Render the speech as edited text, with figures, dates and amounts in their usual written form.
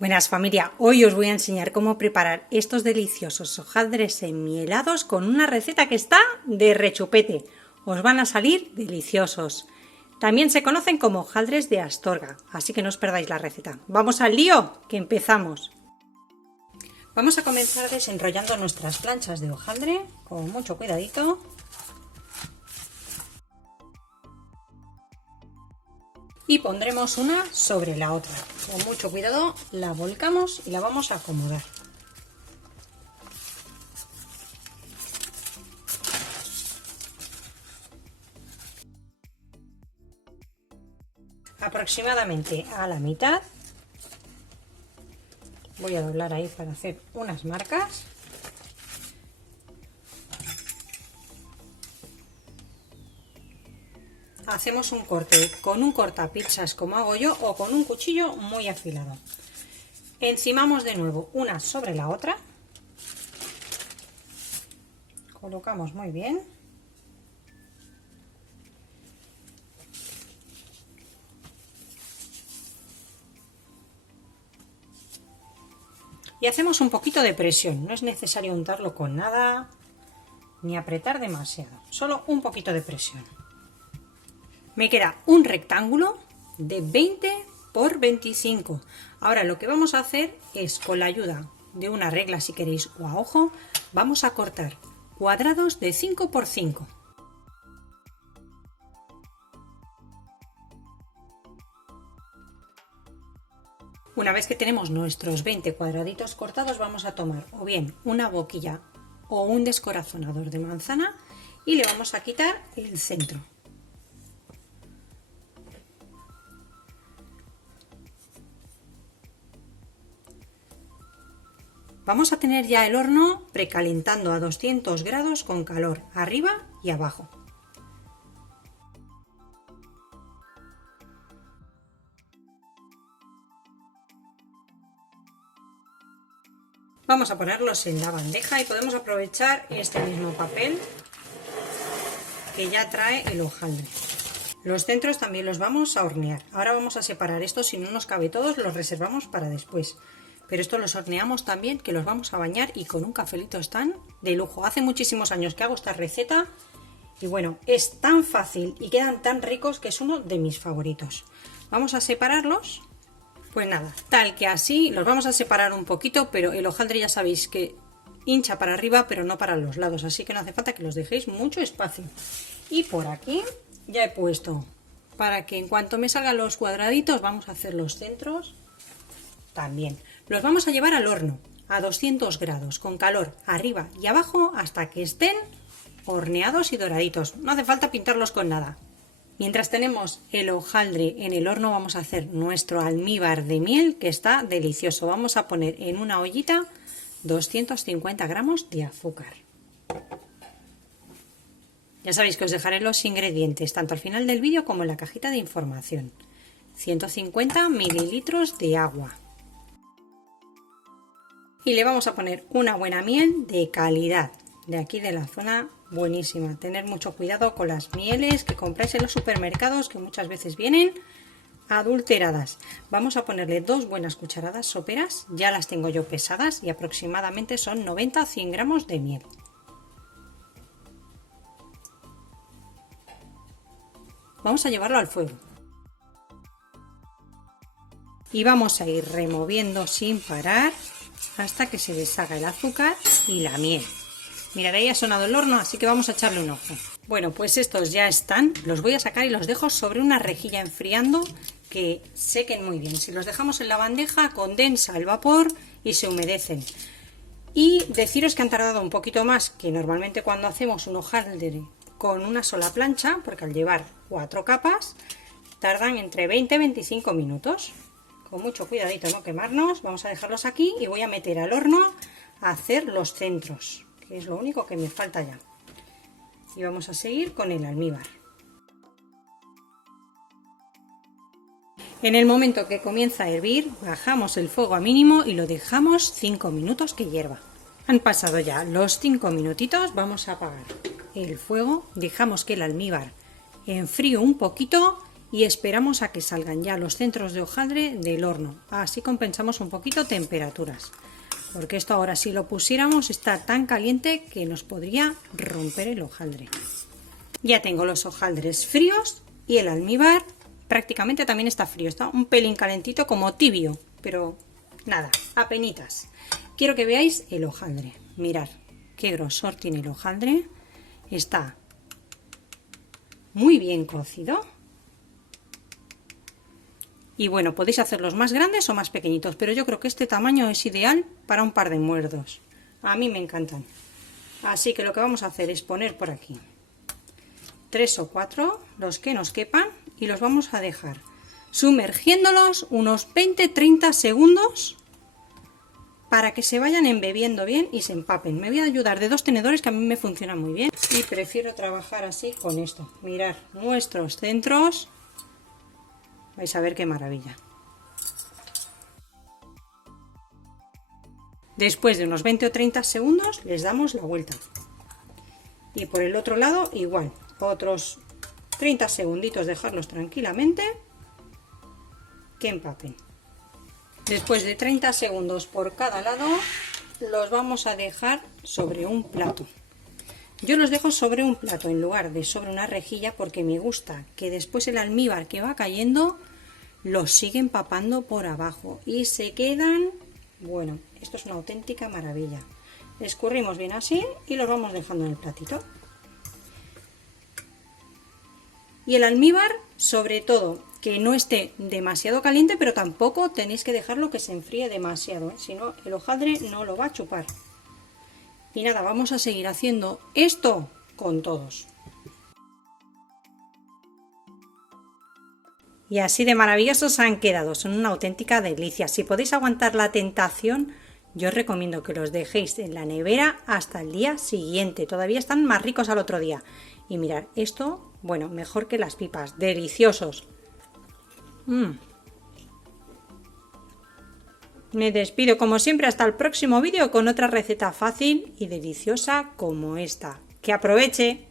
Buenas familia, hoy os voy a enseñar cómo preparar estos deliciosos hojaldres enmielados con una receta que está de rechupete. Os van a salir deliciosos. También se conocen como hojaldres de Astorga, así que no os perdáis la receta. ¡Vamos al lío! ¡Que empezamos! Vamos a comenzar desenrollando nuestras planchas de hojaldre con mucho cuidadito. Y pondremos una sobre la otra. Con mucho cuidado la volcamos y la vamos a acomodar. Aproximadamente a la mitad. Voy a doblar ahí para hacer unas marcas. Hacemos un corte con un cortapizzas como hago yo o con un cuchillo muy afilado. Encimamos de nuevo una sobre la otra. Colocamos muy bien. Y hacemos un poquito de presión. No es necesario untarlo con nada ni apretar demasiado. Solo un poquito de presión. Me queda un rectángulo de 20 por 25. Ahora lo que vamos a hacer es, con la ayuda de una regla si queréis o a ojo, vamos a cortar cuadrados de 5 por 5. Una vez que tenemos nuestros 20 cuadraditos cortados, vamos a tomar o bien una boquilla o un descorazonador de manzana y le vamos a quitar el centro. Vamos a tener ya el horno precalentando a 200 grados con calor arriba y abajo. Vamos a ponerlos en la bandeja y podemos aprovechar este mismo papel que ya trae el hojaldre. Los centros también los vamos a hornear. Ahora vamos a separar estos, si no nos cabe todos los reservamos para después. Pero estos los horneamos también, que los vamos a bañar y con un cafelito están de lujo. Hace muchísimos años que hago esta receta y bueno, es tan fácil y quedan tan ricos que es uno de mis favoritos. Vamos a separarlos. Pues nada, tal que así, los vamos a separar un poquito, pero el hojaldre ya sabéis que hincha para arriba, pero no para los lados, así que no hace falta que los dejéis mucho espacio. Y por aquí ya he puesto, para que en cuanto me salgan los cuadraditos, vamos a hacer los centros también. Los vamos a llevar al horno a 200 grados con calor arriba y abajo hasta que estén horneados y doraditos. No hace falta pintarlos con nada. Mientras tenemos el hojaldre en el horno, vamos a hacer nuestro almíbar de miel, que está delicioso. Vamos a poner en una ollita 250 gramos de azúcar. Ya sabéis que os dejaré los ingredientes tanto al final del vídeo como en la cajita de información. 150 mililitros de agua. Y le vamos a poner una buena miel de calidad, de aquí de la zona buenísima. Tener mucho cuidado con las mieles que compráis en los supermercados, que muchas veces vienen adulteradas. Vamos a ponerle 2 buenas cucharadas soperas, ya las tengo yo pesadas y aproximadamente son 90-100 gramos de miel. Vamos a llevarlo al fuego. Y vamos a ir removiendo sin parar hasta que se deshaga el azúcar y la miel. Mirad, ahí ha sonado el horno, así que vamos a echarle un ojo. Bueno, pues estos ya están. Los voy a sacar y los dejo sobre una rejilla enfriando que sequen muy bien. Si los dejamos en la bandeja, condensa el vapor y se humedecen. Y deciros que han tardado un poquito más que normalmente cuando hacemos un hojaldre con una sola plancha, porque al llevar 4 capas tardan entre 20 y 25 minutos. Con mucho cuidadito no quemarnos, vamos a dejarlos aquí y voy a meter al horno a hacer los centros, que es lo único que me falta ya. Y vamos a seguir con el almíbar. En el momento que comienza a hervir, bajamos el fuego a mínimo y lo dejamos 5 minutos que hierva. Han pasado ya los 5 minutitos, vamos a apagar el fuego, dejamos que el almíbar enfríe un poquito y esperamos a que salgan ya los centros de hojaldre del horno. Así compensamos un poquito temperaturas, porque esto ahora si lo pusiéramos está tan caliente que nos podría romper el hojaldre. Ya tengo los hojaldres fríos y el almíbar prácticamente también está frío, está un pelín calentito, como tibio, pero nada, apenitas. Quiero que veáis el hojaldre. Mirad qué grosor tiene el hojaldre, está muy bien cocido. Y bueno, podéis hacerlos más grandes o más pequeñitos, pero yo creo que este tamaño es ideal para un par de muerdos. A mí me encantan. Así que lo que vamos a hacer es poner por aquí 3 o 4, los que nos quepan, y los vamos a dejar sumergiéndolos unos 20-30 segundos para que se vayan embebiendo bien y se empapen. Me voy a ayudar de 2 tenedores que a mí me funcionan muy bien y prefiero trabajar así con esto. Mirad nuestros centros, vais a ver qué maravilla. Después de unos 20 o 30 segundos les damos la vuelta y por el otro lado igual, otros 30 segunditos, dejarlos tranquilamente que empapen. Después de 30 segundos por cada lado los vamos a dejar sobre un plato. Yo los dejo sobre un plato en lugar de sobre una rejilla porque me gusta que después el almíbar que va cayendo los sigue empapando por abajo y se quedan, bueno, esto es una auténtica maravilla. Escurrimos bien así y los vamos dejando en el platito. Y el almíbar, sobre todo, que no esté demasiado caliente, pero tampoco tenéis que dejarlo que se enfríe demasiado, si no el hojaldre no lo va a chupar. Y nada, vamos a seguir haciendo esto con todos. Y así de maravillosos han quedado, son una auténtica delicia. Si podéis aguantar la tentación, yo os recomiendo que los dejéis en la nevera hasta el día siguiente. Todavía están más ricos al otro día. Y mirad, esto, bueno, mejor que las pipas, deliciosos. Me despido como siempre hasta el próximo vídeo con otra receta fácil y deliciosa como esta. ¡Que aproveche!